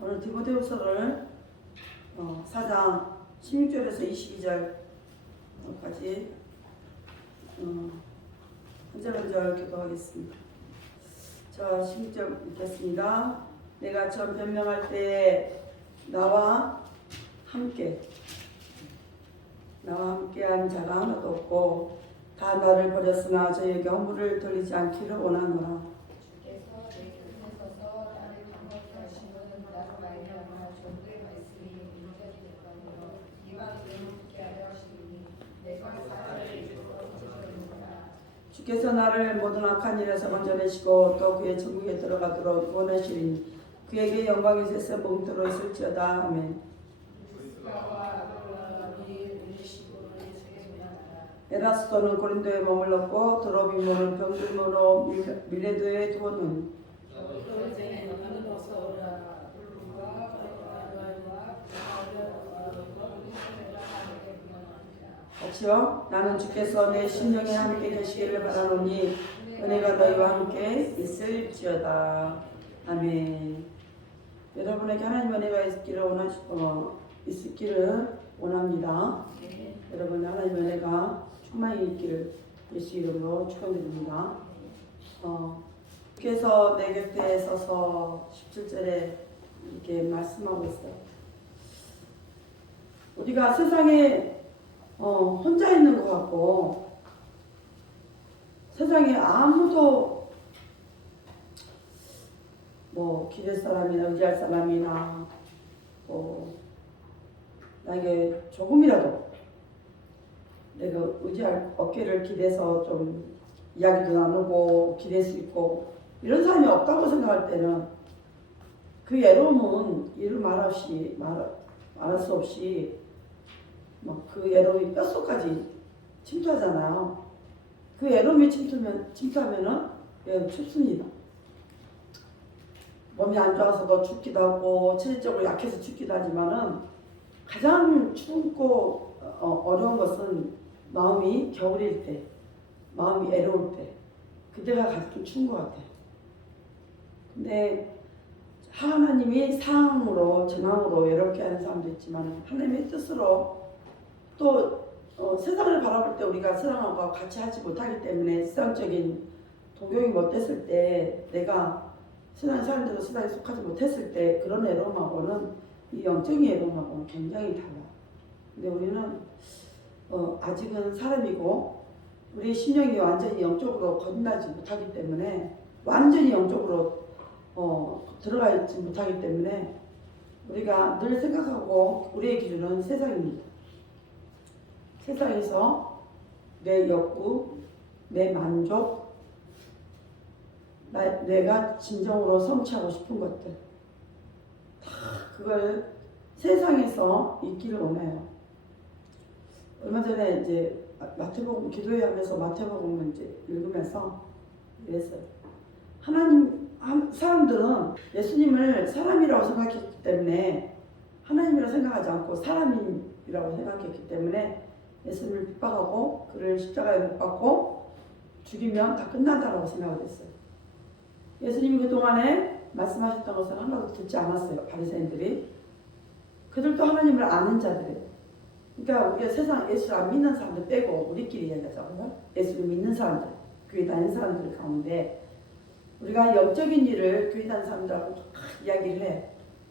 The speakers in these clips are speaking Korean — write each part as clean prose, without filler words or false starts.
오늘 디모데후서를 4장 16절에서 22절까지 한 절 한 절 기도하겠습니다. 자, 16절 읽겠습니다. 내가 처음 변명할 때 나와 함께한 자가 하나도 없고 다 나를 버렸으나 저에게 허물을 돌리지 않기를 원하노라. 주께서 내 곁에 서서 나를 강건케 하시는 나로 말미암아 전도의 말씀이 인정이 됐거니와 이와 의롭게 하려 하시니 내가 사자를 이루어 주시는구나. 주께서 나를 모든 악한 일에서 건져내시고 또 그의 천국에 들어가도록 원하시리니 그에게 영광이 세세 몽들어 있을지어다. 아멘. 에라스도는 고린도에 머물렀고 드로비모는 병들므로 밀레도에 두었노니 같이요. 나는 주께서 내 심령에 함께 계시기를 바라노니 은혜가 너희와 함께 있을지어다. 아멘. 여러분에게 하나님 은혜가 있기를 원합니다. 여러분 하나님 은혜가 충만히 있기를 예수 이름으로 축원드립니다. 주께서 내 곁에 서서 17절에 이렇게 말씀하고 있어요. 우리가 세상에 혼자 있는 것 같고 세상에 아무도 뭐 기댈 사람이나 의지할 사람이나 나에게 조금이라도 내가 의지할 어깨를 기대서 좀 이야기도 나누고 기댈 수 있고 이런 사람이 없다고 생각할 때는 그 외로움은 이루 말할 수 없이 그 외로움이 뼛속까지 침투하잖아요. 그 외로움이 침투하면은 춥습니다. 몸이 안 좋아서도 춥기도 하고 체질적으로 약해서 춥기도 하지만은 가장 춥고 어려운 것은 마음이 겨울일 때, 마음이 외로울 때 그때가 가장 추운 것 같아요. 근데 하나님이 상황으로 전황으로 외롭게 하는 사람도 있지만 하나님의 뜻으로 또 세상을 바라볼 때 우리가 세상과 같이 하지 못하기 때문에 세상적인 동경이 못됐을 때 내가 세상에 사람들도 세상에 속하지 못했을 때 그런 외로움하고는 이 영적인 외로움하고는 굉장히 달라요. 근데 우리는 아직은 사람이고 우리 심령이 완전히 영적으로 거듭나지 못하기 때문에 완전히 영적으로 들어가 있지 못하기 때문에 우리가 늘 생각하고 우리의 기준은 세상입니다. 세상에서 내 욕구, 내 만족, 내가 진정으로 성취하고 싶은 것들 다 그걸 세상에서 있기를 원해요. 얼마 전에 이제 마태복음 기도회 하면서 마태복음을 이제 읽으면서 이랬어요. 사람들은 예수님을 사람이라고 생각했기 때문에 하나님이라고 생각하지 않고 사람이라고 생각했기 때문에 예수님을 핍박하고 그를 십자가에 못 박고 죽이면 다 끝난다라고 생각을 했어요. 예수님이 그동안에 말씀하셨던 것을 하나도 듣지 않았어요. 바리새인들이. 그들도 하나님을 아는 자들이에요. 그러니까 우리가 세상 예수를 안 믿는 사람들 빼고 우리끼리 얘기하자고요. 예수를 믿는 사람들, 교회 다니는 사람들 가운데 우리가 영적인 일을 교회 다니는 사람들하고 이야기를 해.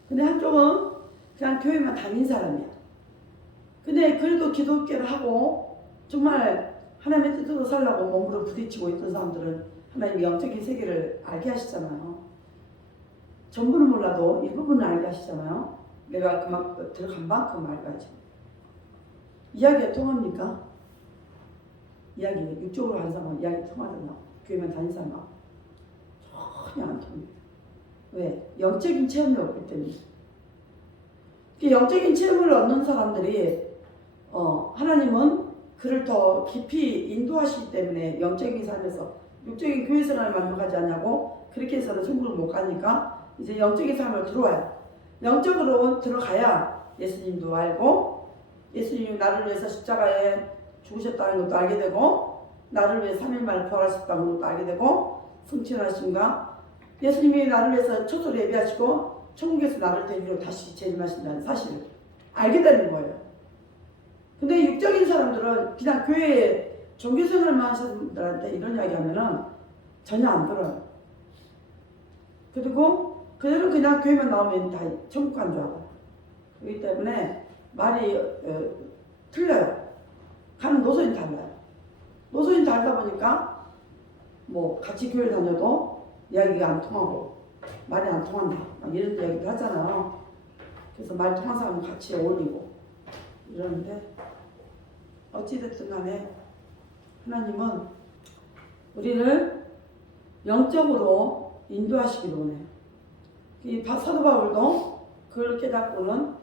근데 한쪽은 그냥 교회만 다닌 사람이야. 근데 그래도 기독교를 하고 정말 하나님의 뜻으로 살라고 몸으로 부딪히고 있던 사람들은 하나님의 영적인 세계를 알게 하시잖아요. 전부는 몰라도 일부분은 알게 하시잖아요. 내가 그만큼 들어간 만큼 알게 하죠. 이야기가 통합니까? 이야기 육적으로 하는 사람은 이야기 통하잖아요. 교회만 다니는 사람은 전혀 안 통합니다. 왜? 영적인 체험이 없기 때문에. 영적인 체험을 얻는 사람들이 하나님은 그를 더 깊이 인도하시기 때문에 영적인 삶에서 육적인 교회 생활을 만족하지 않냐고 그렇게 해서는 천국을 못 가니까 이제 영적인 삶으로 들어와요. 영적으로 들어가야 예수님도 알고 예수님이 나를 위해서 십자가에 죽으셨다는 것도 알게 되고 나를 위해 3일 만에 부활하셨다는 것도 알게 되고 성취하신가 예수님이 나를 위해서 초소를 예비하시고 천국에서 나를 데리러 다시 재림하신다는 사실을 알게 되는 거예요. 근데 육적인 사람들은 그냥 교회에 종교생활만 하시는 분들한테 이런 이야기 하면은 전혀 안 들어요. 그리고 그들은 그냥 교회만 나오면 다 천국 간 줄 알아요. 그렇기 때문에 말이 틀려요. 가는 노선이 달라요. 노선이 다르다 보니까 뭐 같이 교회 다녀도 이야기가 안 통하고 말이 안 통한다 막 이런 이야기도 하잖아요. 그래서 말 통한 사람은 같이 어울리고 이러는데 어찌됐든 간에 하나님은 우리를 영적으로 인도하시기를 원해요. 이 사도 바울도 그걸 깨닫고는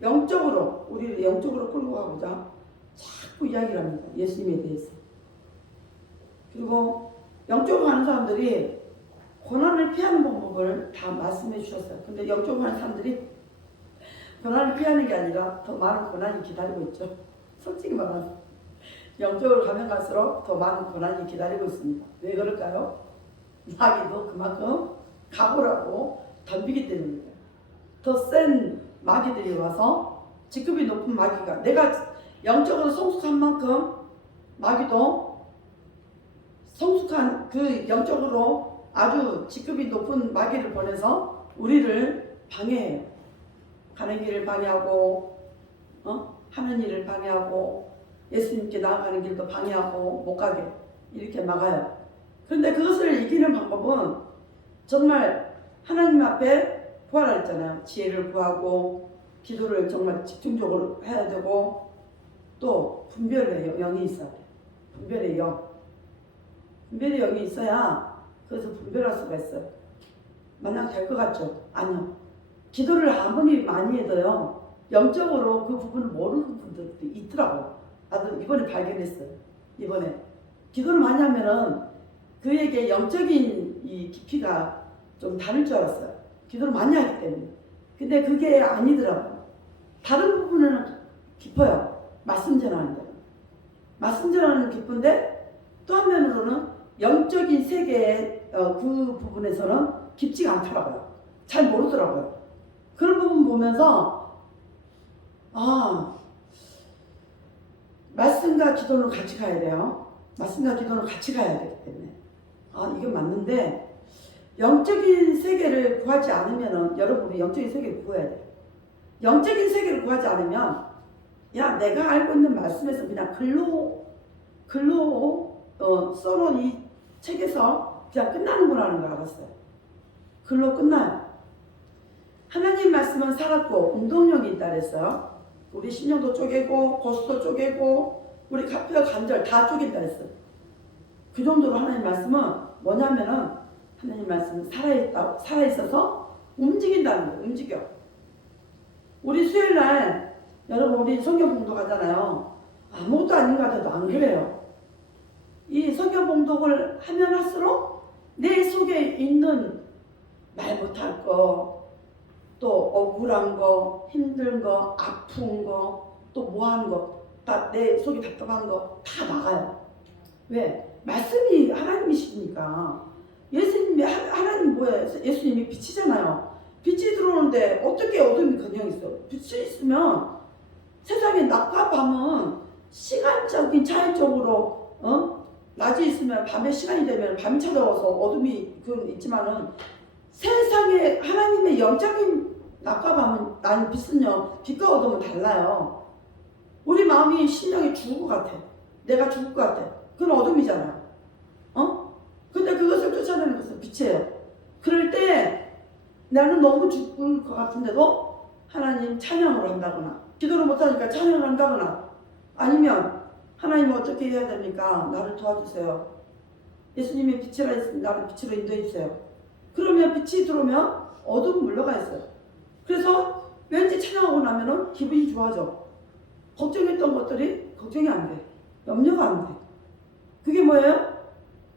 영적으로 우리를 영적으로 끌고 가고자 자꾸 이야기를 합니다. 예수님에 대해서. 그리고 영적으로 가는 사람들이 고난을 피하는 방법을 다 말씀해 주셨어요. 근데 영적으로 가는 사람들이 고난을 피하는 게 아니라 더 많은 고난이 기다리고 있죠. 솔직히 말하면 영적으로 가면 갈수록 더 많은 고난이 기다리고 있습니다. 왜 그럴까요? 마귀도 그만큼 각오라고 덤비기 때문입니다. 더 센 마귀들이 와서 직급이 높은 마귀가 내가 영적으로 성숙한 만큼 마귀도 성숙한 그 영적으로 아주 직급이 높은 마귀를 보내서 우리를 방해해요. 가는 길을 방해하고 하는 일을 방해하고 예수님께 나아가는 길도 방해하고 못 가게 이렇게 막아요. 그런데 그것을 이기는 방법은 정말 하나님 앞에 구하라 했잖아요. 지혜를 구하고 기도를 정말 집중적으로 해야 되고 또 분별의 영이 있어야 돼요. 분별의 영. 분별의 영이 있어야 그것을 분별할 수가 있어요. 만약 될 것 같죠? 아니요. 기도를 아무리 많이 해도요. 영적으로 그 부분을 모르는 분들도 있더라고요. 나도 이번에 발견했어요. 이번에 기도를 많이 하면은 그에게 영적인 이 깊이가 좀 다를 줄 알았어요. 기도를 많이 하기 때문에. 근데 그게 아니더라고요. 다른 부분은 깊어요. 말씀 전하는 데. 말씀 전하는 깊은데 또 한면으로는 영적인 세계의 그 부분에서는 깊지가 않더라고요. 잘 모르더라고요. 그런 부분 보면서 말씀과 기도는 같이 가야 돼요. 말씀과 기도는 같이 가야 되기 때문에 이건 맞는데 영적인 세계를 구하지 않으면은 여러분이 영적인 세계를 구해야 돼요. 영적인 세계를 구하지 않으면 야 내가 알고 있는 말씀에서 그냥 글로 써놓은 이 책에서 그냥 끝나는구나는 걸 알았어요. 글로 끝나요. 하나님 말씀은 살았고 운동력이 있다 그랬어요. 우리 심령도 쪼개고 고수도 쪼개고 우리 가피와 관절 다 쪼갠다 그랬어요. 그 정도로 하나님 말씀은 뭐냐면은 하나님 말씀은 살아있어서 움직인다는 거예요. 움직여. 우리 수요일날 여러분 우리 성경 봉독 하잖아요. 아무것도 아닌 것 같아도 안 그래요. 이 성경 봉독을 하면 할수록 내 속에 있는 말 못할 거 또 억울한 거, 힘든 거, 아픈 거, 또 뭐하는 거, 다 내 속이 답답한 거 다 나가요. 왜? 말씀이 하나님이시니까. 예수님이 하나님 뭐예요? 예수님이 빛이잖아요. 빛이 들어오는데 어떻게 어둠이 그냥 있어? 빛이 있으면 세상에 낮과 밤은 시간적인 차이적으로 낮이 있으면 밤에 시간이 되면 밤이 찾아와서 어둠이 그건 있지만은 세상에 하나님의 영적인 낮과 밤은 나는 빛은요 빛과 어둠은 달라요. 우리 마음이 심령이 죽을 것 같아. 내가 죽을 것 같아. 그건 어둠이잖아요. 근데 그것을 쫓아내는 것은 빛이에요. 그럴 때 나는 너무 죽을 것 같은데도 하나님 찬양을 한다거나 기도를 못하니까 찬양을 한다거나 아니면 하나님 어떻게 해야 됩니까? 나를 도와주세요. 예수님이 빛이라 했으니 나를 빛으로 인도해 주세요. 그러면 빛이 들어오면 어둠은 물러가 있어요. 그래서 왠지 찬양하고 나면은 기분이 좋아져. 걱정했던 것들이 걱정이 안 돼. 염려가 안 돼. 그게 뭐예요?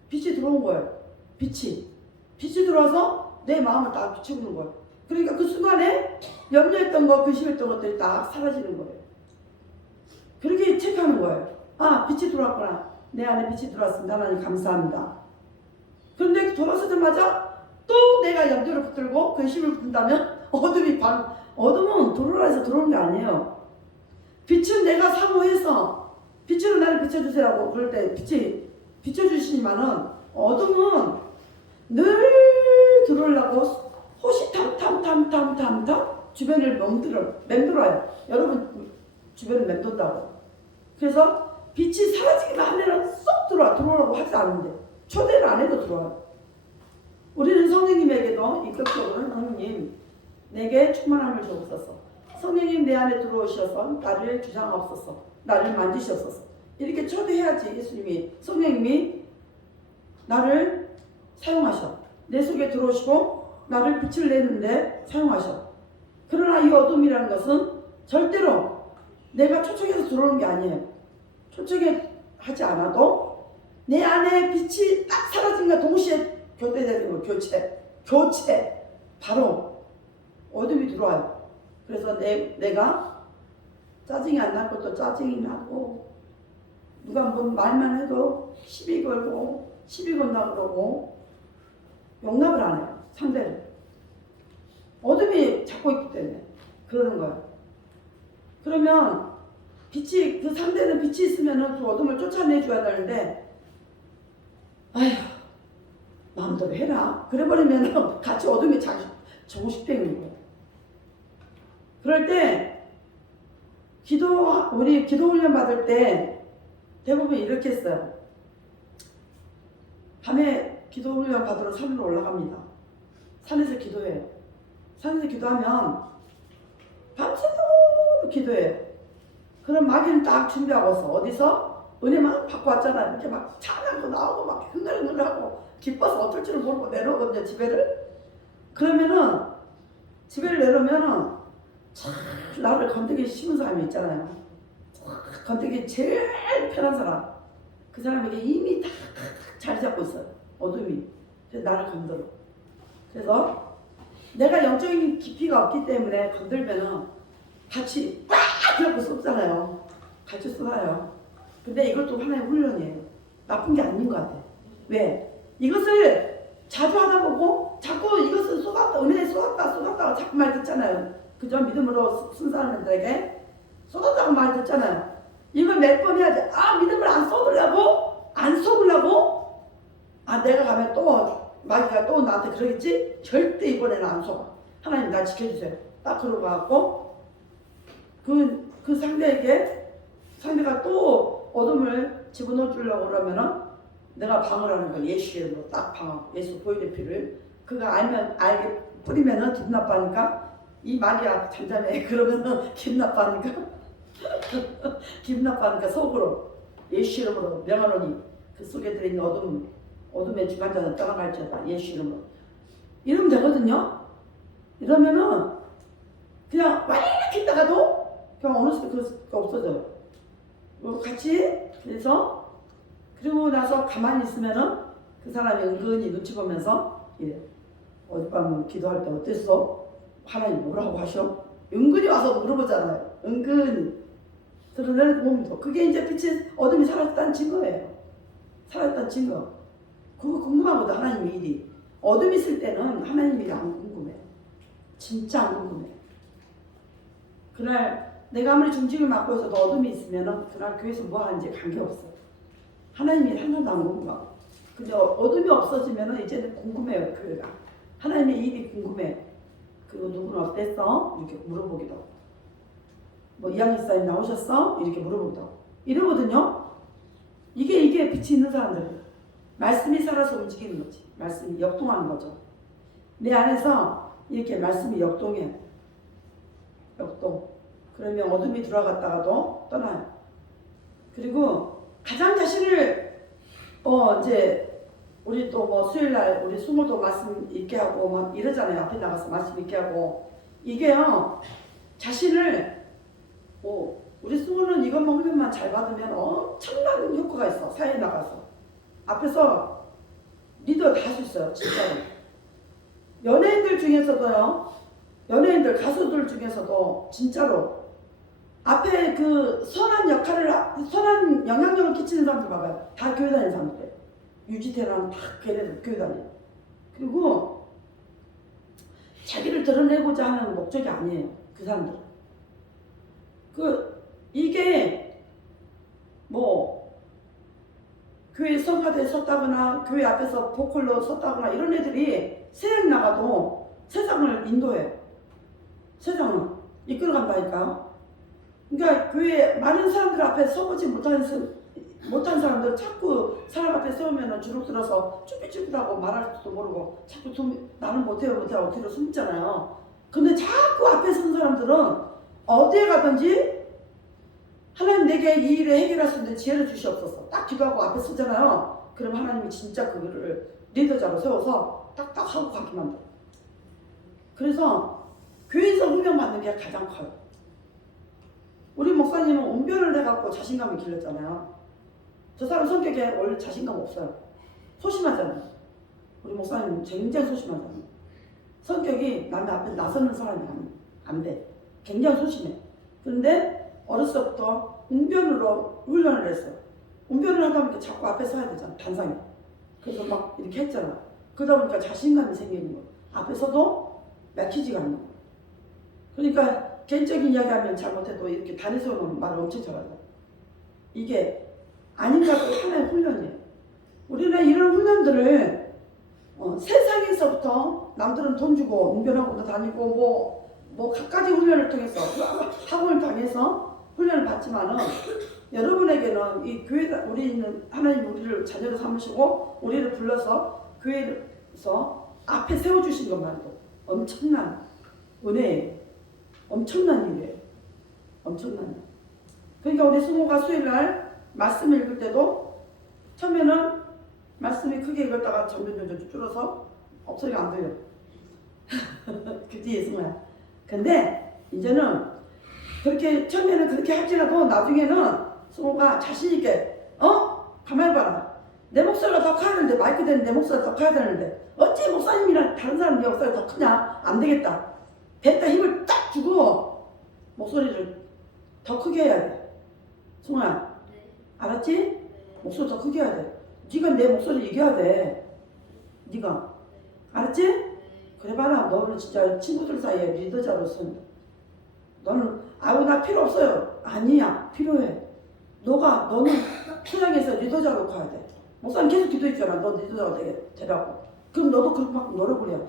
빛이 들어온 거예요. 빛이 들어와서 내 마음을 다 비추는 거예요. 그러니까 그 순간에 염려했던 거, 근심했던 것들이 다 사라지는 거예요. 그렇게 체크하는 거예요. 빛이 들어왔구나. 내 안에 빛이 들어왔습니다. 하나님 감사합니다. 그런데 돌아서자마자 또 내가 염두를 붙들고 근심을 품다면 어둠은 들어오라 해서 들어오는 게 아니에요. 빛은 내가 사모해서 빛으로 나를 비춰주세요 하고 그럴 때 빛이 비춰주시지만은 어둠은 늘 들어오려고 호시탐탐탐탐탐탐 주변을 맴돌아요. 여러분 주변을 맴돈다고. 그래서 빛이 사라지기만 하면 쏙 들어오라고 하지 않는데 초대를 안 해도 들어와요. 우리는 성령님에게도 인격적으로 성령님 내게 충만함을 주옵소서. 성령님 내 안에 들어오셔서 나를 주장하옵소서. 나를 만지셨소서. 이렇게 초대해야지 예수님이 성령님이 나를 사용하셔. 내 속에 들어오시고 나를 빛을 내는데 사용하셔. 그러나 이 어둠이라는 것은 절대로 내가 초청해서 들어오는 게 아니에요. 초청하지 않아도 내 안에 빛이 딱 사라진과 동시에 교대되는 거, 교체. 바로 어둠이 들어와요. 그래서 내가 짜증이 안 날 것도 짜증이 나고 누가 뭐 말만 해도 시비 걸고 시비 건다 그러고 용납을 안 해요. 상대를. 어둠이 잡고 있기 때문에 그러는 거예요. 그러면 빛이 그 상대는 빛이 있으면은 그 어둠을 쫓아내줘야 되는데 아휴 마음대로 해라. 그래버리면 같이 어둠이 정식되는 거예요. 그럴 때 우리 기도 훈련 받을 때 대부분 이렇게 했어요. 밤에 기도 훈련 받으러 산으로 올라갑니다. 산에서 기도해요. 산에서 기도하면 밤새도록 기도해요. 그럼 마귀는 딱 준비하고서 어디서 은혜만 받고 왔잖아요. 이렇게 막 찬양도 나오고 막 흥얼흥얼하고 기뻐서 어떨 줄을 모르고 내려오거든요. 집에를. 그러면은 집에를 내려오면은 참 나를 건드기 쉬운 사람이 있잖아요. 건드기 제일 편한 사람. 그 사람에게 이미 다 자리 잡고 있어요. 어둠이. 그래서 나를 건드려. 그래서 내가 영적인 깊이가 없기 때문에 건들면은 같이 꽉 그러고 쏟잖아요. 같이 쏟아요. 근데 이것도 하나의 훈련이에요. 나쁜 게 아닌 것 같아. 왜? 이것을 자주 하다 보고 자꾸 이것을 은혜에 쏟았다 자꾸 말 듣잖아요. 그죠? 믿음으로 쓴 사람들에게 쏟았다고 말 듣잖아요. 이걸 몇 번 해야지. 믿음을 안 속으려고 내가 가면 또 마귀가 또 나한테 그러겠지? 절대 이번에는 안 속아. 하나님 나 지켜주세요. 딱 그러고 갖고 그 상대가 또 어둠을 집어넣어 주려고 그러면은 내가 방어하는 걸 예수 이름으로 딱 방어하고 예수 보혈의 피를 그가 알게 뿌리면은 기분 나빠하니까 이 마귀야 잠잠해 그러면은 기분 나빠하니까 속으로 예수 이름으로 명하노니 그 속에 들어있는 어둠의 주관자는 떠나갈지어다 예수 이름으로 이러면 되거든요. 이러면은 그냥 막 이렇게 있다가도 그냥 어느 순간 그거 없어져요. 같이 그래서 그리고 나서 가만히 있으면은 그 사람이 은근히 눈치 보면서 이래. 어젯밤 기도할 때 어땠어? 하나님 뭐라고 하셔? 은근히 와서 물어보잖아요. 은근히. 드러내는 그게 이제 빛이 어둠이 사라졌다는 증거예요. 사라졌다는 증거. 그거 궁금하거든 하나님 일이. 어둠이 있을 때는 하나님 일이 안 궁금해요. 진짜 안 궁금해요. 그날 내가 아무리 중직을 맡고 있어도 어둠이 있으면 그날 교회에서 뭐 하는지 관계없어요. 하나님이 하나도 안 궁금하고. 근데 어둠이 없어지면 이제는 궁금해요. 교회가. 하나님의 일이 궁금해요. 그리고 누구는 어땠어? 이렇게 물어보기도 하고. 뭐 이양일사님 나오셨어? 이렇게 물어보기도 하고. 이러거든요. 이게 빛이 있는 사람들은 말씀이 살아서 움직이는 거지. 말씀이 역동하는 거죠. 내 안에서 이렇게 말씀이 역동해요. 역동. 그러면 어둠이 들어갔다가도 떠나요. 그리고 가장 자신을 이제 우리 또 뭐 수요일날 우리 수모도 말씀 읽게 하고 막 이러잖아요. 앞에 나가서 말씀 읽게 하고 이게요 자신을 우리 수모는 이것만 훈련만 잘 받으면 엄청난 효과가 있어. 사회에 나가서 앞에서 리더 다 할 수 있어요. 진짜로. 연예인들 중에서도요. 연예인들 가수들 중에서도 진짜로 앞에 그 선한 영향력을 끼치는 사람들 봐봐요. 다 교회 다니는 사람들. 유지태랑 다 걔네들 교회 다녀요. 그리고 자기를 드러내고자 하는 목적이 아니에요. 그 사람들. 이게 뭐 교회 성가대에 섰다거나 교회 앞에서 보컬로 섰다거나 이런 애들이 세상 나가도 세상을 인도해요. 세상을 이끌어간다니까요. 그러니까 교회 많은 사람들 앞에 서보지 못한 사람들 자꾸 사람 앞에 세우면 주눅 들어서 쭈삣쭈삣하고 말할 줄도 모르고 자꾸 나는 못해요 뒤로 숨잖아요. 근데 자꾸 앞에 선 사람들은 어디에 가든지 하나님 내게 이 일을 해결할 수 있는 지혜를 주시옵소서. 딱 기도하고 앞에 서잖아요. 그럼 하나님이 진짜 그거를 리더자로 세워서 딱딱 하고 가게 만들어요. 그래서 교회에서 훈련받는 게 가장 커요. 우리 목사님은 운변을 해갖고 자신감을 길렀잖아요. 저 사람 성격에 원래 자신감 없어요. 소심하잖아요. 우리 목사님 굉장히 소심하잖아요. 성격이 남의 앞에 나서는 사람이 안 돼. 굉장히 소심해. 그런데 어렸을 때부터 웅변으로 훈련을 했어요. 웅변을 하다 보니까 자꾸 앞에 서야 되잖아. 단상에. 그래서 막 이렇게 했잖아. 그러다 보니까 자신감이 생기는 거예요. 앞에 서도 막히지가 않는 거예요. 그러니까 개인적인 이야기하면 잘못해도 이렇게 단에 세우는 말을 엄청 잘하죠. 이게 아닌가 하나의 훈련이에요. 우리는 이런 훈련들을 세상에서부터 남들은 돈 주고 웅변학원도 다니고 뭐 갖가지 훈련을 통해서 학원을 당해서 훈련을 받지만은 여러분에게는 이 교회 우리는 하나님 우리를 자녀로 삼으시고 우리를 불러서 교회에서 앞에 세워주신 것만도 엄청난 은혜예요. 엄청난 일이에요. 엄청난 일. 그러니까 우리 수모가 수요일날 말씀 읽을 때도 처음에는 말씀이 크게 읽었다가 점점 줄어서 목소리가 안 들려. 그 뒤에 수모야. 근데 이제는 그렇게 처음에는 그렇게 할지라도 나중에는 수모가 자신있게 가만히 봐라. 내 목소리가 더 커야 되는데 마이크 되는 내 목소리가 더 커야 되는데 어찌 목사님이랑 다른 사람 내 목소리가 더 크냐. 안 되겠다. 배에다 힘을 딱 주고 목소리를 더 크게 해야 돼. 승우야, 알았지? 목소리 더 크게 해야 돼. 네가 내 목소리 이겨야 돼. 네가 알았지? 그래 봐라. 너는 진짜 친구들 사이에 리더자로서 너는 아우 나 필요 없어요. 아니야, 필요해. 너는 초장에서 리더자로 가야 돼. 목사님 계속 기도했잖아. 너 리더자가 되라고. 그럼 너도 그렇게만큼 노력을 해야 돼.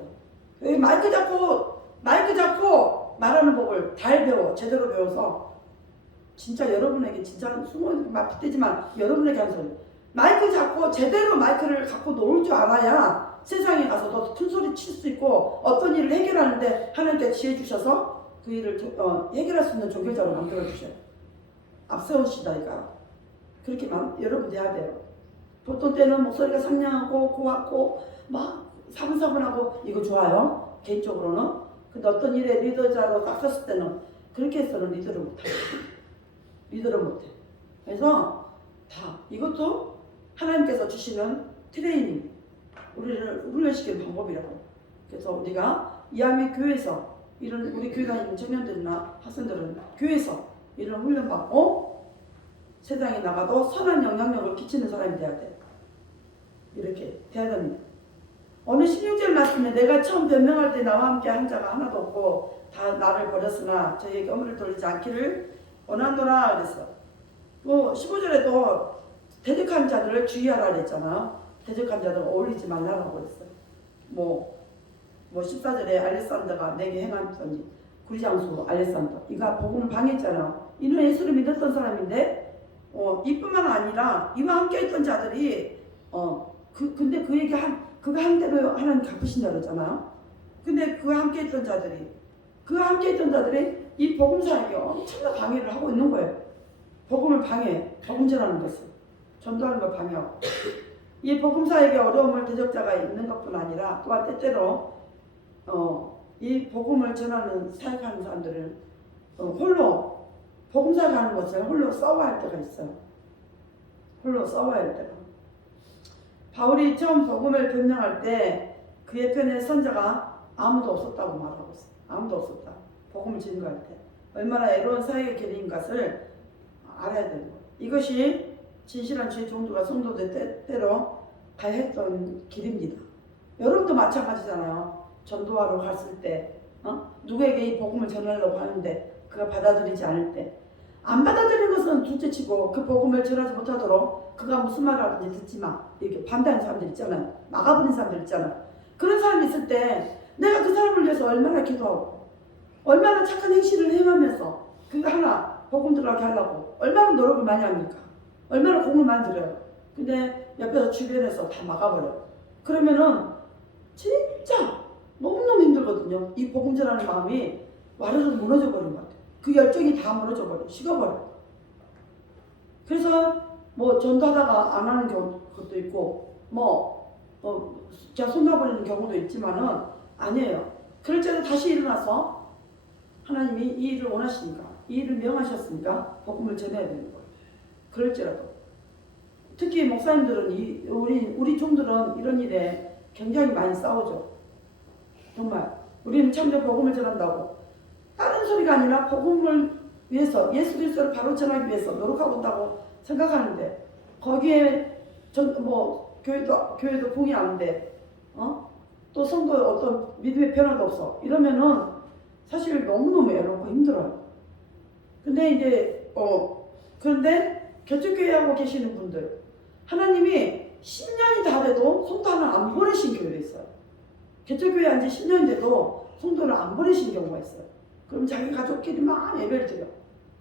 여기 마이크 잡고 말하는 법을 잘 배워. 제대로 배워서 진짜 여러분에게 진짜 수고는 빗대지만 여러분에게 하는 소리. 마이크 잡고 제대로 마이크를 갖고 놀 줄 알아야 세상에 가서 더 큰 소리 칠 수 있고 어떤 일을 해결하는데 하나님께 지혜 주셔서 그 일을 해결할 수 있는 종교자로 만들어 주셔요. 앞세우시다니까. 그렇게 여러분 돼야 돼요. 보통 때는 목소리가 상냥하고 고왔고 막 사분사분하고 이거 좋아요. 개인적으로는. 근데 어떤 일에 리더자로 딱 섰을 때는 그렇게 해서는 리더를 못해요. 리더를 못해. 그래서 다 이것도 하나님께서 주시는 트레이닝, 우리를 훈련시키는 방법이라고. 그래서 우리가 이왕에 교회에서 이런 우리 교회 다니는 청년들이나 학생들은 교회에서 이런 훈련받고 세상에 나가도 선한 영향력을 끼치는 사람이 돼야 돼. 이렇게 돼야 됩니다. 오늘 16절 말씀에 내가 처음 변명할 때 나와 함께 한 자가 하나도 없고 다 나를 버렸으나 저희에게 어머니를 돌리지 않기를 원하노라 그랬어. 또 15절에도 대적한 자들을 주의하라 그랬잖아요. 대적한 자들 어울리지 말라고 그랬어요. 뭐 14절에 알렉산더가 내게 행하더니 구리장수 알렉산더 이가 복음을 방했잖아요. 이는 예수를 믿었던 사람인데 이뿐만 아니라 이와 함께 있던 자들이 근데 그에게 그가 한 대로 하나님 갚으신다 그랬잖아요. 근데 그와 함께 있던 자들이 이 복음사에게 엄청난 방해를 하고 있는 거예요. 복음을 방해, 복음 전하는 것을 전도하는 걸 방해하고 이 복음사에게 어려움을 대적자가 있는 것뿐 아니라 또한 때때로 이 복음을 전하는 사역하는 사람들을 홀로 복음사를 하는 것을 홀로 싸워야 할 때가 있어요. 홀로 싸워야 할 때가. 바울이 처음 복음을 변명할 때 그의 편에 선자가 아무도 없었다고 말하고 있어요. 아무도 없었다. 복음을 증거할 때 얼마나 애로운 사역의 길인 것을 알아야 되는 거예요. 이것이 진실한 주의 종도가 성도들 때때로 가야 했던 길입니다. 여러분도 마찬가지잖아요. 전도하러 갔을 때 누구에게 이 복음을 전하려고 하는데 그가 받아들이지 않을 때 안 받아들이는 것은 둘째치고 그 복음을 전하지 못하도록 그가 무슨 말을 하든지 듣지 마 이렇게 반대하는 사람들 있잖아요. 막아버린 사람들 있잖아요. 그런 사람이 있을 때 내가 그 사람을 위해서 얼마나 기도하고 얼마나 착한 행실을 행하면서 그거 하나 복음 들어가게 하려고 얼마나 노력을 많이 합니까? 얼마나 공을 많이 들여요. 근데 옆에서 주변에서 다 막아버려요. 그러면은 진짜 너무너무 힘들거든요. 이 복음 전하는 마음이 와르르 무너져 버린 것 같아요. 그 열정이 다 무너져 버려, 식어버려. 그래서 뭐 전도하다가 안 하는 것도 있고 제가 손놔버리는 경우도 있지만은 아니에요. 그럴 때는 다시 일어나서 하나님이 이 일을 원하시니까 이 일을 명하셨으니까 복음을 전해야 되는 거예요. 그럴지라도 특히 목사님들은 우리 종들은 이런 일에 굉장히 많이 싸우죠. 정말 우리는 참된 복음을 전한다고 다른 소리가 아니라 복음을 위해서 예수 그리스도를 바로 전하기 위해서 노력하고 있다고 생각하는데 거기에 교회도 붕이 안 돼. 또 성도의 어떤 믿음의 변화도 없어. 이러면은 사실 너무너무 외롭고 힘들어요. 근데 이제 그런데 개척교회하고 계시는 분들 하나님이 10년이 다 돼도 성도 하나 안 보내신 교회도 있어요. 개척교회 한 지 10년이 돼도 성도를 안 보내신 경우가 있어요. 그럼 자기 가족끼리 막 예배를 드려.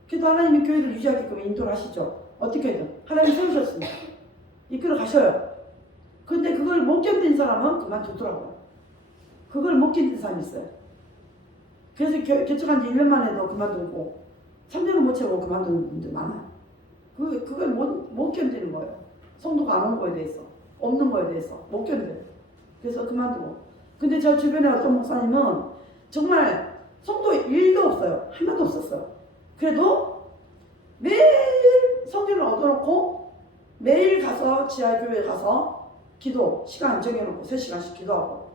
그래도 하나님이 교회를 유지하게끔 인도를 하시죠. 어떻게든 하나님이 세우셨습니다. 이끌어 가셔요. 근데 그걸 못 견딘 사람은 그만두더라고요. 그걸 못 견딘 사람이 있어요. 그래서 개척한 지 1년 만에도 그만두고 3년을 못 채우고 그만두는 분들 많아요. 그걸 못 견디는 거예요. 성도가 안 온 거에 대해서, 없는 거에 대해서 못 견뎌요. 그래서 그만두고. 근데 저 주변에 어떤 목사님은 정말 성도 1도 없어요. 하나도 없었어요. 그래도 매일 성경을 얻어놓고 매일 가서 지하교회 가서 기도 시간 정해놓고 3시간씩 기도하고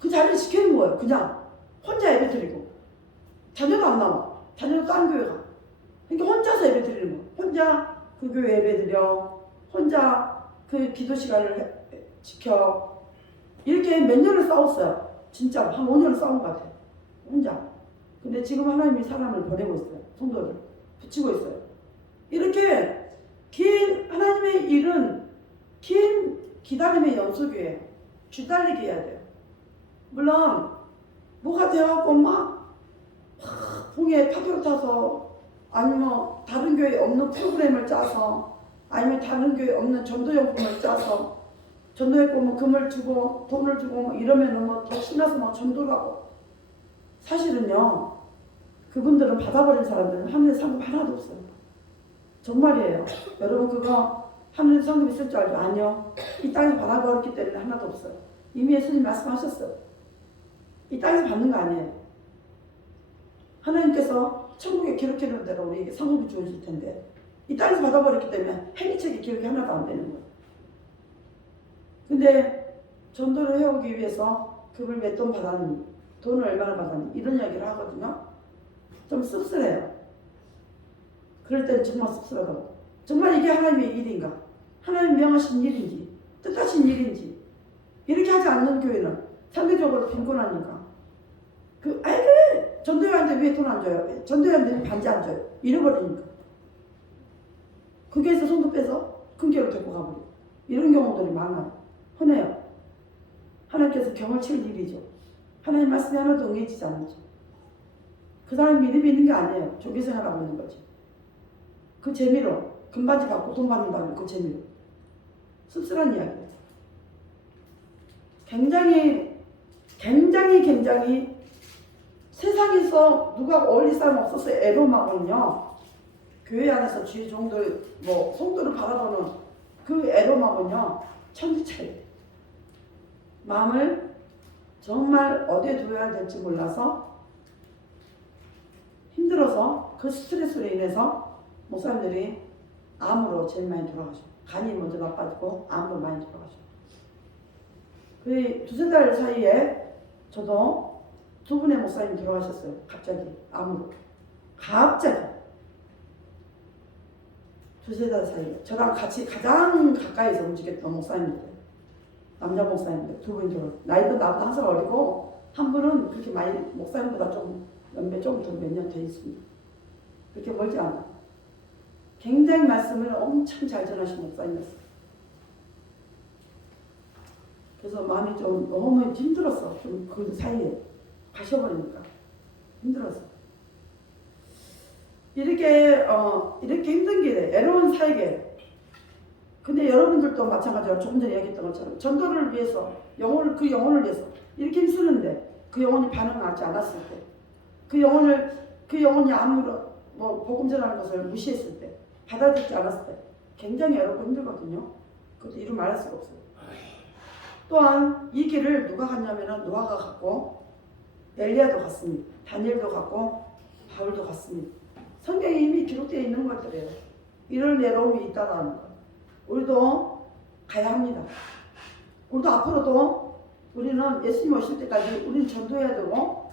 그 자리를 지키는 거예요. 그냥 혼자 예배 드리고 자녀도 안 나와. 자녀도 다른 교회 가. 그러니까 혼자서 예배 드리는 거예요. 혼자 그 교회 예배 드려. 혼자 그 기도 시간을 지켜. 이렇게 몇 년을 싸웠어요. 진짜 한 5년을 싸운 것 같아요. 혼자. 근데 지금 하나님이 사람을 보내고 있어요. 성도를 붙이고 있어요. 이렇게 긴 하나님의 일은 긴 기다림의 연속이에요. 쥐달리기 해야 돼요. 물론 뭐가 되어갖고 막 풍에 파도를 타서 아니면 다른 교회에 없는 프로그램을 짜서 아니면 다른 교회에 없는 전도용품을 짜서 전도용품은 금을 주고 돈을 주고 막 이러면은 뭐 더 신나서 막 전도를 하고 사실은요 그분들은 받아버린 사람들은 하늘에 상금 하나도 없어요. 정말이에요. 여러분 그거 하늘에 상금 있을 줄 알죠? 아니요. 이 땅에서 받아버렸기 때문에 하나도 없어요. 이미 예수님 말씀하셨어요. 이 땅에서 받는 거 아니에요. 하나님께서 천국에 기록해 놓은 대로 우리에게 상급이 주어질 텐데 이 땅에서 받아버렸기 때문에 행위책에 기록이 하나도 안 되는 거예요. 근데 전도를 해오기 위해서 그걸 몇 돈 받았니? 돈을 얼마나 받았니? 이런 이야기를 하거든요. 좀 씁쓸해요. 그럴 때는 정말 씁쓸하다고. 정말 이게 하나님의 일인가? 하나님 명하신 일인지 뜻하신 일인지 이렇게 하지 않는 교회는 상대적으로 빈곤하니까 그래 전도회한테 왜 돈 안 줘요? 전도회한테 반지 안 줘요? 잃어버리니까 그게서 손도 빼서 큰 교회로 데리고 가버리고 이런 경우들이 많아요. 흔해요. 하나님께서 경을 치울 일이죠. 하나님 말씀이 하나도 응해지지 않죠. 그 사람 믿음이 있는 게 아니에요. 종교생활하고 있는 거지. 그 재미로 금반지 받고 돈 받는다는 그 재미로 씁쓸한 이야기예요. 굉장히 세상에서 누가 어울릴 사람 없어서 애로망은요 교회 안에서 주의 종들 성도를 바라보는 그 애로망은요 천지차이. 마음을 정말 어디에 두어야 될지 몰라서 힘들어서 그 스트레스로 인해서 목사님들이 암으로 제일 많이 돌아가죠. 간이 먼저 나빠지고 암으로 많이 돌아가죠. 그 두세 달 사이에 저도 2분의 목사님이 돌아가셨어요. 갑자기 암으로. 갑자기. 두세 달 사이에 저랑 같이 가장 가까이서 움직였던 목사님들 남자 목사님들 두 분 결혼. 나이도 나보다 항상 어리고 한 분은 그렇게 많이 목사님보다 좀 연배 좀 더 몇 년 돼 있습니다. 그렇게 멀지 않아. 굉장히 말씀을 엄청 잘 전하신 목사님이었어요. 그래서 마음이 좀 너무 힘들었어. 좀 그 사이에 가셔버리니까 힘들었어. 이렇게 힘든 길에 애로운 사이에. 근데 여러분들도 마찬가지로 조금 전에 얘기했던 것처럼 전도를 위해서 그 영혼을 위해서 이렇게 힘쓰는데 그 영혼이 반응하지 않았을 때, 그 영혼이 아무런 복음 전하는 것을 무시했을 때, 받아들이지 않았을 때 굉장히 어렵고 힘들거든요. 그것도 이루 말할 수가 없어요. 또한 이 길을 누가 갔냐면은 노아가 갔고 엘리야도 갔습니다. 다니엘도 갔고 바울도 갔습니다. 성경에 이미 기록되어 있는 것들이에요. 이런 외로움이 있다라는 거. 우리도 가야 합니다. 우리도 앞으로도 우리는 예수님 오실 때까지 우리는 전도해야 되고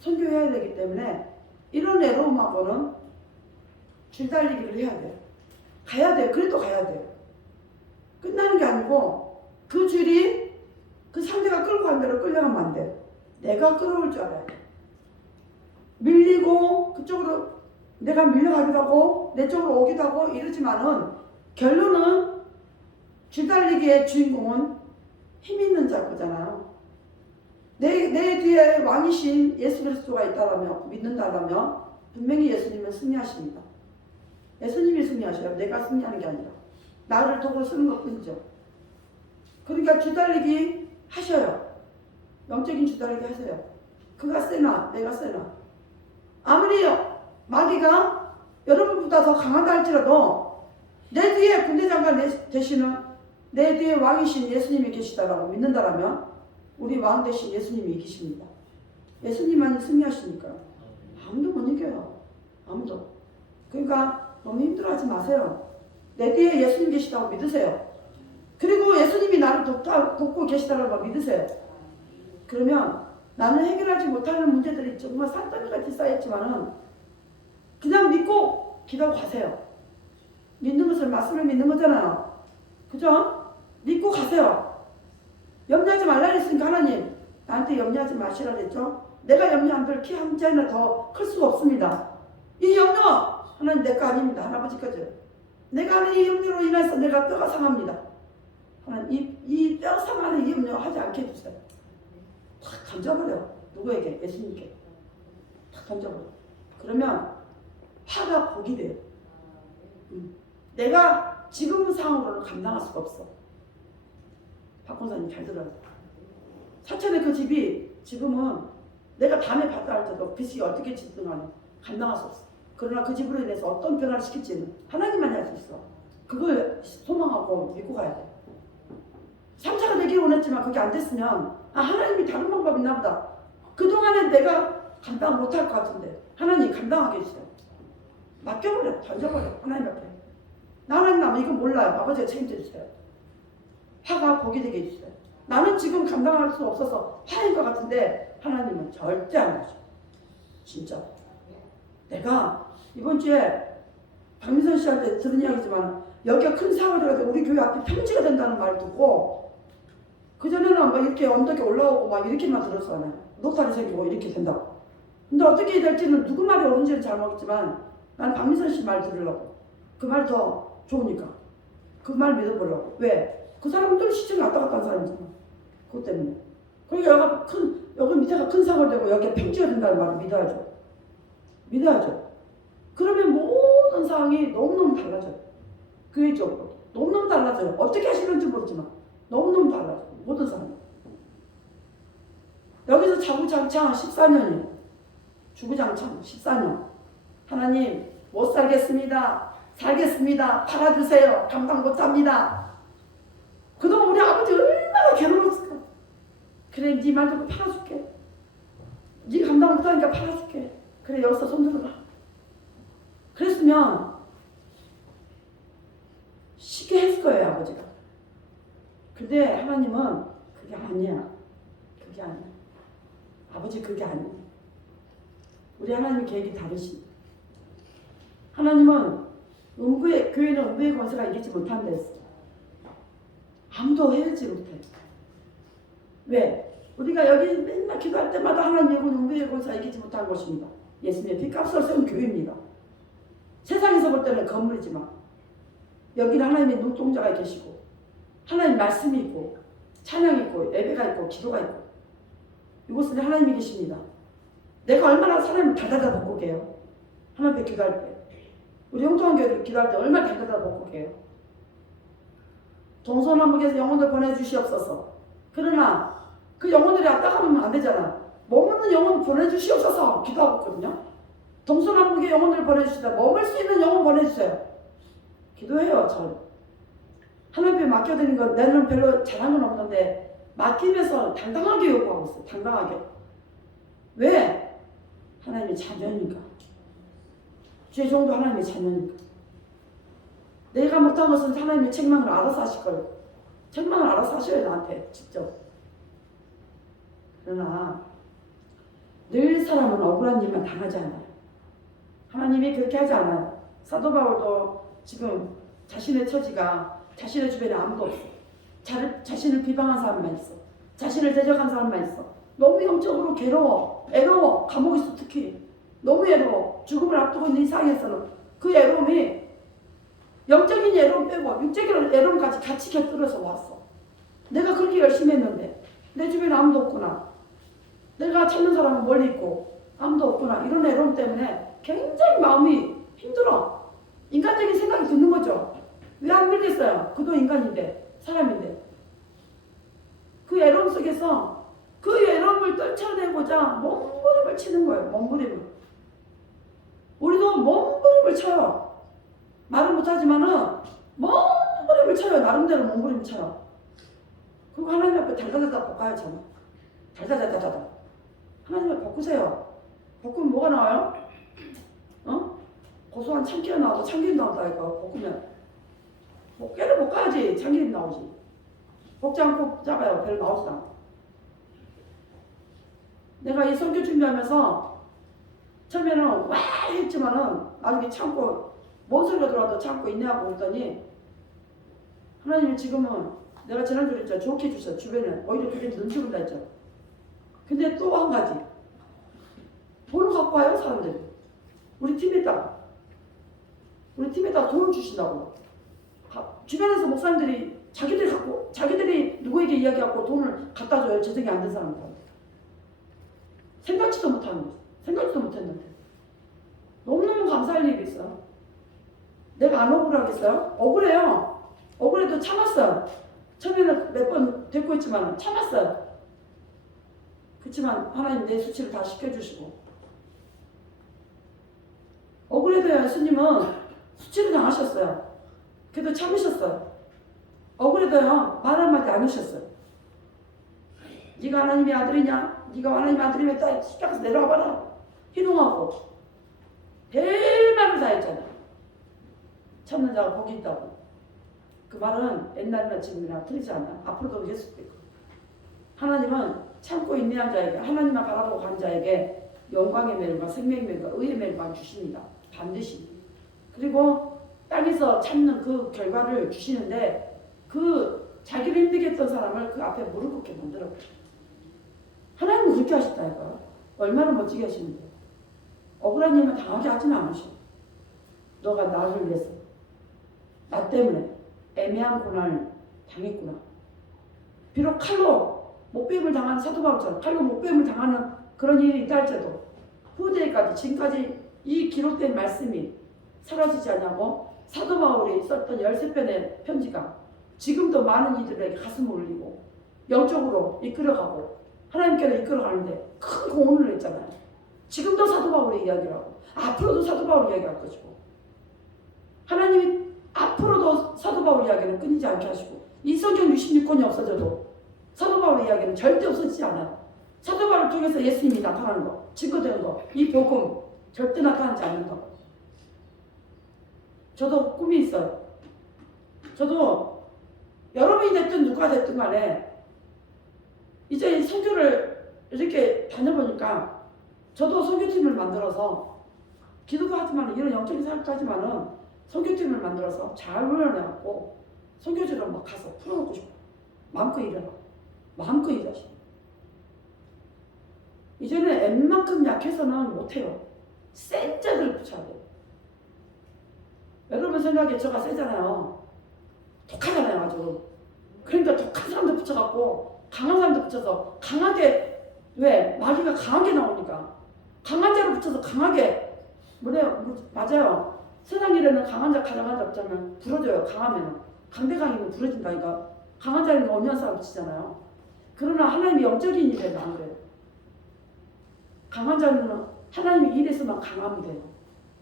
선교해야 되기 때문에 이런 외로움하고는 줄달리기를 해야 돼요. 가야 돼요. 그래도 가야 돼요. 끝나는 게 아니고 그 줄이 그 상대가 끌고 간 대로 끌려가면 안 돼요. 내가 끌어올 줄 알아야 돼요. 밀리고 그쪽으로 내가 밀려가기도 하고 내 쪽으로 오기도 하고 이러지만은 결론은 줄달리기의 주인공은 힘 있는 자 거잖아요. 내 뒤에 왕이신 예수 그리스도가 있다라면 믿는다라면 분명히 예수님은 승리하십니다. 예수님이 승리하셔요. 내가 승리하는 게 아니라 나를 도구로 쓰는 것뿐이죠. 그러니까 줄달리기 하셔요. 영적인 줄달리기 하세요. 그가 세나 내가 세나 아무리 마귀가 여러분보다 더 강하다 할지라도 내 뒤에 군대장관 되시는 내 뒤에 왕이신 예수님이 계시다라고 믿는다라면 우리 왕 되신 예수님이 이기십니다. 예수님만이 승리하시니까 아무도 못 이겨요. 아무도. 그러니까 너무 힘들어하지 마세요. 내 뒤에 예수님 계시다고 믿으세요. 그리고 예수님이 나를 돕고 계시다라고 믿으세요. 그러면 나는 해결하지 못하는 문제들이 정말 산더미같이 쌓였지만은 그냥 믿고 기도하고 가세요. 믿는 것을 말씀을 믿는 거잖아요. 그죠? 믿고 가세요. 염려하지 말라 그랬으니까 하나님 나한테 염려하지 마시라 그랬죠. 내가 염려한 키 한 자나 더 클 수가 없습니다. 이 염려 하나님 내 거 아닙니다. 할아버지 거죠. 내가 하는 이 염려로 인해서 내가 뼈가 상합니다. 하나님 이 뼈 상하는 이 염려 하지 않게 해주세요. 탁 던져버려. 누구에게? 예수님께 탁 던져버려. 그러면 화가 복이 돼요. 내가 지금 상황으로는 감당할 수가 없어. 박권사님 잘 들어요. 사천의 그 집이 지금은 내가 다음에 받다 할지도 빚이 어떻게 짓든 간에 감당할 수 없어. 그러나 그 집으로 인해서 어떤 변화를 시킬지는 하나님만이 할 수 있어. 그걸 소망하고 믿고 가야 돼. 3차가 되기를 원했지만 그게 안 됐으면 하나님이 다른 방법이 있나 보다. 그동안에 내가 감당 못할 것 같은데 하나님 감당하게 해주세요. 맡겨버려. 던져버려. 하나님 앞에. 나는 이건 몰라요. 아버지가 책임져 주세요. 화가 복이 되게 해주세요. 나는 지금 감당할 수 없어서 화인 것 같은데 하나님은 절대 안 하죠. 진짜. 내가 이번 주에 박민선 씨한테 들은 이야기지만 여기가 큰 사고가 돼서 우리 교회 앞에 평지가 된다는 말을 듣고 그전에는 막 이렇게 언덕에 올라오고 막 이렇게만 들었잖아요. 노탈이 생기고 이렇게 된다고. 근데 어떻게 될지는 누구 말이 옳은지는 잘 모르겠지만 나는 박민선 씨 말 들으려고. 그 말이 더 좋으니까. 그 말 믿어보려고. 왜? 그 사람들 시청에 왔다 갔다 한 사람이잖아. 그것 때문에. 그러니까 여기 밑에가 큰 사고가 되고 여기가 평지가 된다는 말을 믿어야죠. 믿어야죠. 그러면 모든 상황이 너무너무 달라져요. 교회적으로. 너무너무 달라져요. 어떻게 하시는지 모르지만 너무너무 달라져요. 모든 상황이. 여기서 자구장창 14년이에요. 주구장창 14년. 하나님 못 살겠습니다. 살겠습니다. 팔아주세요. 감당 못합니다. 그동안 우리 아버지 얼마나 괴로웠을까. 그래 네 말 듣고 팔아줄게. 네 감당 못하니까 팔아줄게. 그래 여기서 손들어라. 그랬으면 쉽게 했을 거예요 아버지가. 근데 하나님은 그게 아니야. 그게 아니야. 아버지 그게 아니야. 우리 하나님 계획이 다르시. 하나님은 교회는 음부의 권세가 이기지 못한다 했어. 아무도 해내지 못해. 왜? 우리가 여기 맨날 기도할 때마다 하나님 예고는 우리의 권사 이기지 못한 것입니다. 예수님의 피값을 세운 교회입니다. 세상에서 볼 때는 건물이지만 여기는 하나님의 눈동자가 계시고 하나님 말씀이 있고 찬양이 있고 예배가 있고 기도가 있고 이곳은 하나님이 계십니다. 내가 얼마나 사람을 달달달 볶고게요. 하나님께 기도할 때 우리 영통한교회를 기도할 때 얼마나 달달달 볶고게요. 동서남북에서 영혼을 보내주시옵소서. 그러나 그 영혼들이 앞다가면 안 되잖아. 머무는 영혼 보내주시옵소서 기도하고 있거든요. 동서남북의 영혼을 보내주시다. 머물 수 있는 영혼 보내주세요. 기도해요. 저는 하나님께 맡겨드린 거 내는 별로 잘한 건 없는데 맡기면서 당당하게 요구하고 있어요. 당당하게. 왜? 하나님의 자녀니까. 주의 종도 하나님의 자녀니까. 내가 못한 것은 하나님의 책망을 알아서 하실 거예요. 책망을 알아서 하셔요. 나한테 직접. 그러나 늘 사람은 억울한 일만 당하지 않아요. 하나님이 그렇게 하지 않아요. 사도 바울도 지금 자신의 처지가 자신의 주변에 아무도 없어. 자신을 비방한 사람만 있어. 자신을 대적한 사람만 있어. 너무 영적으로 괴로워. 애로워. 감옥에서 특히 너무 애로워. 죽음을 앞두고 있는 이 상황에서는 그 애로움이 영적인 애로움 빼고 육적인 애로움까지 같이 곁들여서 왔어. 내가 그렇게 열심히 했는데 내 주변에 아무도 없구나. 내가 찾는 사람은 멀리 있고 아무도 없구나. 이런 애로움 때문에 굉장히 마음이 힘들어. 인간적인 생각이 드는 거죠. 왜 안 들겠어요? 그도 인간인데 사람인데 그 애로움 속에서 그 애로움을 떨쳐내고자 몸부림을 치는 거예요. 몸부림을. 우리도 몸부림을 쳐요. 말은 못하지만은 몸부림을 쳐요. 나름대로 몸부림을 쳐요. 그리고 하나님 앞에 달달달달 볶아요. 저는 달달달달달 하나님 앞에 볶으세요. 볶으면 뭐가 나와요? 고소한 참기름 나와도 참기름 나온다니까. 볶으면 깨를 볶아야지 참기름 나오지. 볶지 않고 잡아요. 별로 나오지도 않고. 내가 이 선교 준비하면서 처음에는 와 했지만은 나중에 참고 뭔 소리가 들어와도 참고 인내하고 있더니 하나님이 지금은 내가 지난주에 했죠. 좋게 주셔. 주변에 오히려 그게 눈치 본다 했죠. 근데 또 한 가지 돈을 갖고 와요. 사람들이. 우리 팀에다가 돈을 주신다고. 주변에서 목사님들이 자기들이 누구에게 이야기하고 돈을 갖다 줘요. 재정이 안 된 사람들한테. 생각지도 못하는 거죠. 생각지도 못했는데. 너무너무 감사할 일이 있어요. 내가 안 억울하겠어요? 억울해요. 억울해도 참았어요. 처음에는 몇 번 데리고 있지만 참았어요. 그렇지만 하나님 내 수치를 다 시켜주시고. 억울해도요. 예수님은 수치를 당하셨어요. 그래도 참으셨어요. 억울해도요. 말 한마디 안 하셨어요. 네가 하나님의 아들이냐? 네가 하나님의 아들이면 딱 십자가에서 내려와봐라. 희롱하고 별말을 다 했잖아. 참는 자가 복이 있다고. 그 말은 옛날이나 지금이나 틀리지 않아. 앞으로도 계속 있고. 하나님은 참고 인내한 자에게 하나님만 바라보고 간 자에게 영광의 멸과 생명의 멸과 의의 멸과 주십니다. 반드시. 그리고 땅에서 참는 그 결과를 주시는데 그 자기를 힘들게 했던 사람을 그 앞에 무릎 꿇게 만들어. 하나님은 그렇게 하셨다니까. 얼마나 멋지게 하시는데. 억울한 일만 당하게 하지는 않으셔. 너가 나를 위해서 나 때문에 애매한 고난을 당했구나. 비록 칼로 목베임을 당하는 사도 바울처럼 칼로 목베임을 당하는 그런 일이 있다 할지라도 후대까지 지금까지 이 기록된 말씀이 사라지지 않냐고 사도 바울이 썼던 13편의 편지가 지금도 많은 이들에게 가슴을 울리고 영적으로 이끌어가고 하나님께로 이끌어가는데 큰 공헌을 했잖아요. 지금도 사도 바울의 이야기를 하고 앞으로도 사도 바울 이야기할 것이고 하나님이 앞으로도 사도 바울 이야기는 끊이지 않게 하시고 이 성경 66권이 없어져도 사도 바울 이야기는 절대 없어지지 않아요. 사도 바울을 통해서 예수님이 나타나는 거, 증거되는 거, 이 복음 절대 나타나지 않는다. 저도 꿈이 있어요. 저도 여러분이 됐든 누가 됐든 간에 이제 선교를 이렇게 다녀보니까 저도 선교팀을 만들어서 기도도 하지만 이런 영적인 사역도 하지만은 선교팀을 만들어서 잘 훈련해갖고 선교지로 막 가서 풀어놓고 싶어요. 마음껏 일하라고. 마음껏 일하시고. 이제는 웬만큼 약해서는 못해요. 센 자들 붙여야 돼요. 여러분 생각에 저가 세잖아요. 독하잖아요, 아주. 그러니까 독한 사람도 붙여갖고 강한 사람도 붙여서 강하게, 왜? 마귀가 강하게 나오니까 강한 자로 붙여서 강하게, 맞아요. 세상에는 강한 자, 강한 자 없잖아요. 부러져요. 강하면 강대강이면 부러진다니까. 강한 자는 언니한 사람 붙이잖아요. 그러나 하나님이 영적인 일에는 안 그래요. 강한 자는 하나님의 일에서만 강함이 돼요.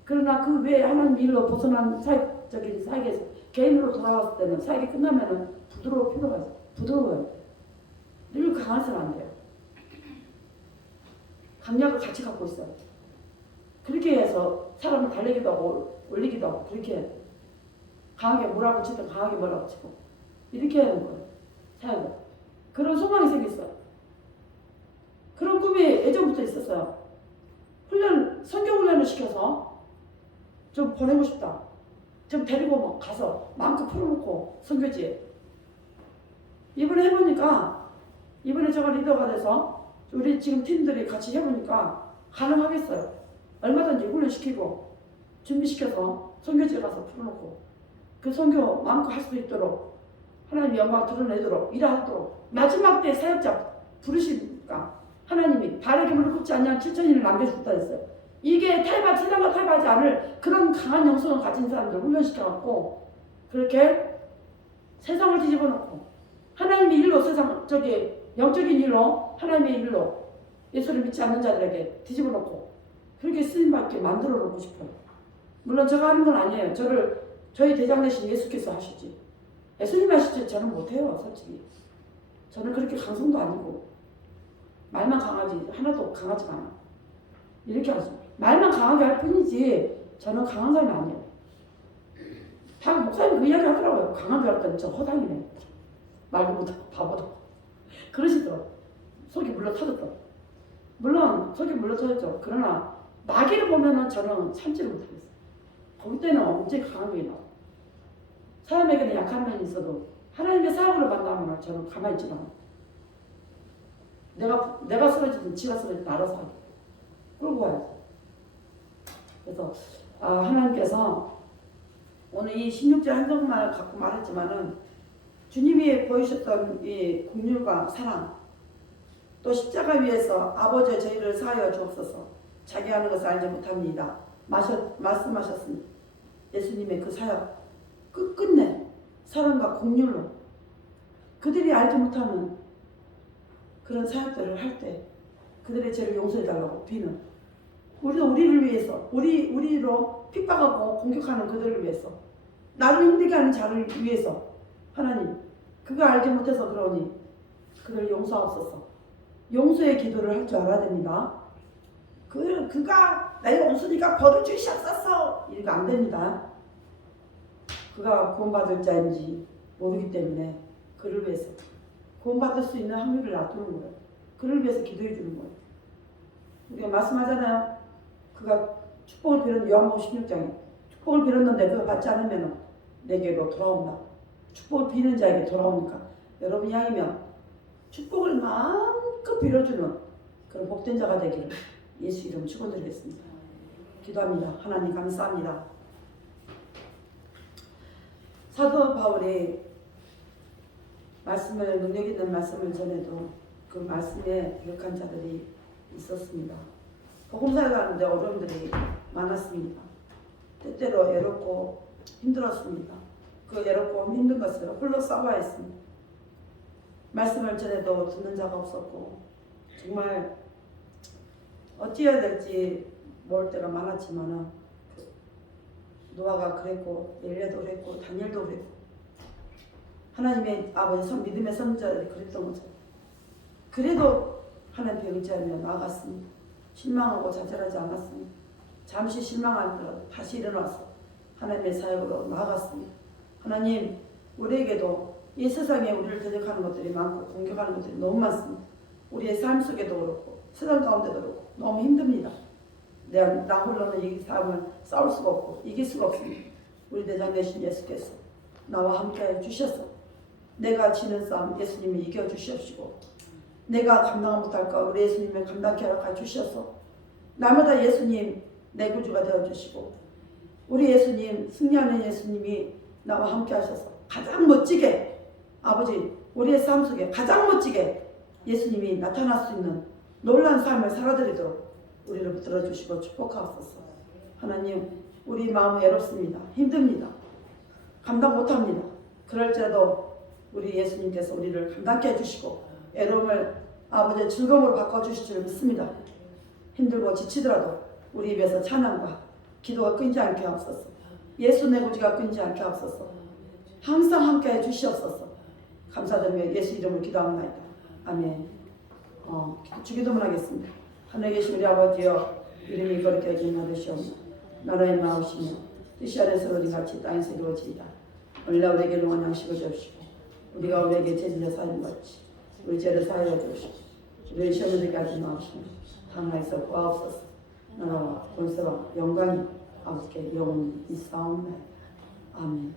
그러나 그 외에 하나님 일로 벗어난 사역적인 사역에서 개인으로 돌아왔을 때는 사역이 끝나면은 부드러울 필요가 있어요. 부드러워요. 늘 강해서는 안 돼요. 강약을 같이 갖고 있어요. 그렇게 해서 사람을 달래기도 하고 올리기도 하고 그렇게 해요. 강하게 몰아붙이든 강하게 몰아붙이고 이렇게 하는 거예요. 사역을. 그런 소망이 생겼어요. 그런 꿈이 예전부터 있었어요. 선교 훈련을 시켜서 좀 보내고 싶다. 좀 데리고 뭐 가서 마음껏 풀어놓고 선교지에. 이번에 해보니까, 이번에 제가 리더가 돼서 우리 지금 팀들이 같이 해보니까 가능하겠어요. 얼마든지 훈련시키고 준비시켜서 선교지에 가서 풀어놓고 그 선교 마음껏 할 수 있도록 하나님의 영광 드러내도록 일하도록 마지막 때 사역자 부르시니까 하나님이 바르게 물을 굽지 않냐 7,000인을 남겨주겠다 했어요. 이게 세상과 타협하지 않을 그런 강한 영성을 가진 사람들 훈련시켜갖고 그렇게 세상을 뒤집어 놓고 하나님의 일로 영적인 일로 하나님의 일로 예수를 믿지 않는 자들에게 뒤집어 놓고 그렇게 쓰임받게 만들어 놓고 싶어요. 물론 제가 하는 건 아니에요. 저희 대장 대신 예수께서 하시지. 예수님 하시지 저는 못해요. 솔직히. 저는 그렇게 강성도 아니고 말만 강하지 하나도 강하지가 않아. 이렇게 하죠. 말만 강하게 할 뿐이지 저는 강한 사람이 아니에요. 다 목사님 그 이야기 하더라고요. 강한 줄 알았더니 저 허당이네. 말도 못하고 바보다. 그러시더라고요. 속이 물러 터졌더라고요. 물론 속이 물러 터졌죠. 그러나 마귀를 보면은 저는 참지를 못하겠어요. 거기 때는 언제 강한 게 나와요. 사람에게는 약한 면이 있어도 하나님의 사역으로 만나면 저는 가만히 있지 않아요. 내가 쓰러지든 지가 쓰러지든 알아서 하게 끌고 가야죠. 그래서 하나님께서 오늘 이 16절 한정만을 갖고 말했지만은 주님이 보이셨던 이 긍휼과 사랑 또 십자가 위에서 아버지 저희를 사하여 주옵소서 자기 하는 것을 알지 못합니다. 말씀하셨습니다. 예수님의 그 사역 끝끝내 사랑과 긍휼로 그들이 알지 못하는 그런 사역들을 할 때 그들의 죄를 용서해달라고 비는 우리도 우리를 위해서 우리로 핍박하고 공격하는 그들을 위해서 나를 힘들게 하는 자를 위해서 하나님 그거 알지 못해서 그러니 그들 용서하옵소서. 용서의 기도를 할 줄 알아야 됩니다. 그가 나의 원수니까 벌을 주시옵소서 이렇게 안 됩니다. 그가 구원받을 자인지 모르기 때문에 그를 위해서 구원받을 수 있는 확률을 놔두는 거예요. 그를 위해서 기도해 주는 거예요. 우리가 말씀하잖아요. 그가 축복을 빌은 요한복음 16장에 축복을 빌었는데 그가 받지 않으면 내게로 돌아온다. 축복을 비는 자에게 돌아오니까 여러분이 아니면 축복을 마음껏 빌어주는 그런 복된 자가 되기를 예수 이름 축원드리겠습니다. 기도합니다. 하나님 감사합니다. 사도 바울이 말씀을 능력 있는 말씀을 전해도 그 말씀에 부족한 자들이 있었습니다. 복음사를 하는데 어려움들이 많았습니다. 때때로 외롭고 힘들었습니다. 그 외롭고 힘든 것을 홀로 싸워야 했습니다. 말씀을 전해도 듣는 자가 없었고 정말 어찌해야 될지 모를 때가 많았지만은 노아가 그랬고 엘리야도 그랬고 다니엘도 그랬고 하나님의 아버지 믿음의 선자들이 그랬던 것처럼 그래도 하나님께 의지하며 나아갔습니다. 실망하고 좌절하지 않았습니다. 잠시 실망하더라도 다시 일어나서 하나님의 사역으로 나아갔습니다. 하나님 우리에게도 이 세상에 우리를 대적하는 것들이 많고 공격하는 것들이 너무 많습니다. 우리의 삶 속에도 그렇고 세상 가운데도 그렇고 너무 힘듭니다. 나 홀로는 이 싸움을 싸울 수가 없고 이길 수가 없습니다. 우리 대장 되신 예수께서 나와 함께 주셔서 내가 지는 싸움 예수님이 이겨주시옵시고 내가 감당 못할까 우리 예수님을 감당케 하여 주셔서 날마다 예수님 내 구주가 되어주시고 우리 예수님 승리하는 예수님이 나와 함께 하셔서 가장 멋지게 아버지 우리의 삶 속에 가장 멋지게 예수님이 나타날 수 있는 놀라운 삶을 살아드리도록 우리를 붙들어 주시고 축복하옵소서. 하나님 우리 마음은 외롭습니다. 힘듭니다. 감당 못합니다. 그럴지라도 우리 예수님께서 우리를 감당케 해주시고 외로움을 아버지의 즐거움으로 바꿔주실 줄 믿습니다. 힘들고 지치더라도 우리 입에서 찬양과 기도가 끊지 않게 하옵소서. 예수 내 구주가 끊지 않게 하옵소서. 항상 함께 해주시옵소서. 감사드리며 예수 이름으로 기도합니다. 아멘. 주기도문 하겠습니다. 하늘에 계신 우리 아버지여 이름이 거룩하게 여김하시옵소서. 나라의 나오시며 뜻이 아래서 우리 같이 땅에서 이루어지이다. 오늘 우리에게 영원한 양식을 주옵시고 우리가 우리에게 죄를 사하는 것이 우리 죄를 사하여 주옵시고 우리의 시험에 들게 하지 마옵시며 다만에서 구하옵소서. 나라와 권세와 영광이 아버지께 영원히 있사옵나이다. 아멘.